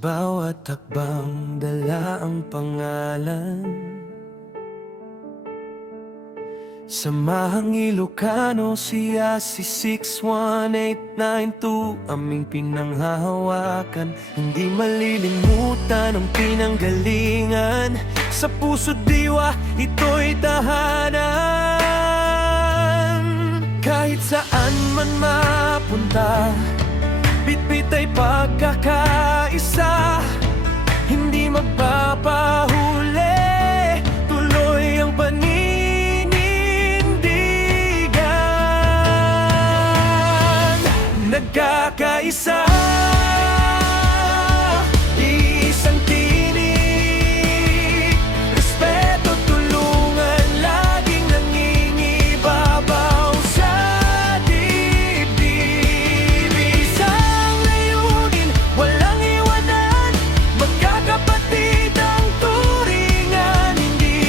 bawat hakbang dala ang pangalan. Samahang Ilocano, siya si 61892, aming pinanghahawakan. Hindi malilimutan ang pinanggalingan. Sa puso't diwa, ito'y tahanan. Kahit saan man mapunta, bitbit ay pagkakaisa. Hindi magpapahuli, tuloy ang paninindigan. Nagkakaisa, iisang tinig, respeto, tulungan, laging nangingibabaw sa dibdib. Isang layunin, walang iwanan, magkakapatid ang turingan. Hindi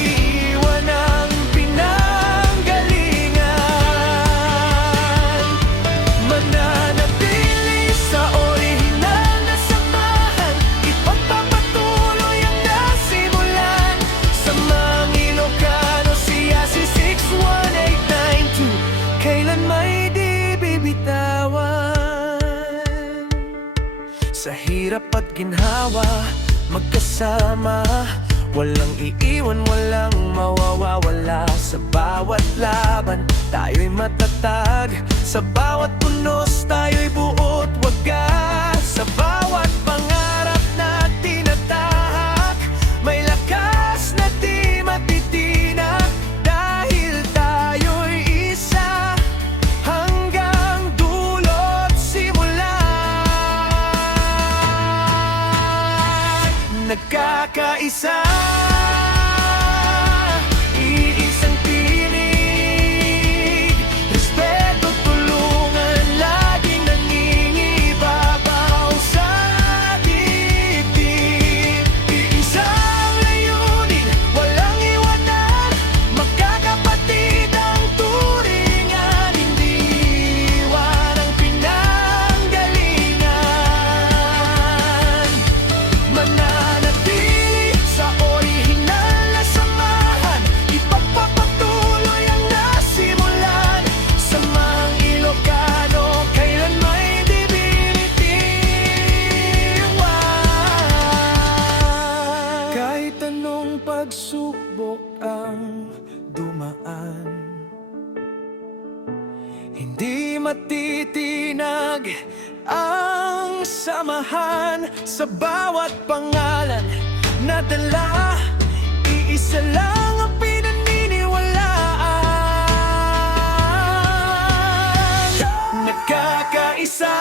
iwan ang pinanggalingan. Mananatili sa orihinal na samahan, ipagpapatuloy ang nasimulan. Sa mga Ilocano, siya si 61892, kailan may di bibitawan. Sa hirap at ginhawa, magkasama, walang iiwan, walang mawawala. Sa bawat laban, tayo'y matatag. Sa bawat punos, tayo'y buo't wagas. Sa bawat pangarap na tinatahak, may lakas na di matitinak. Dahil tayo'y isa, hanggang dulo't simulan. Nagkakaisa, iisang tinig, respeto, tulungan, laging nangingibabaw sa dibdib. Iisang layunin, walang iwanan, magkakapatid ang turingan. Hindi iwan ang pinanggalingan. Mananatili sa orihinal na samahan, ipagpapatuloy ang nasimulan. Sa mga Ilocano, kailan may di binitiwan. Kahit anong pagsubok ang dumaan, hindi matitinag ang samahan. Sa bawat pangalan na dala, iisa lang ang pinaniniwalaan. Nagkakaisa,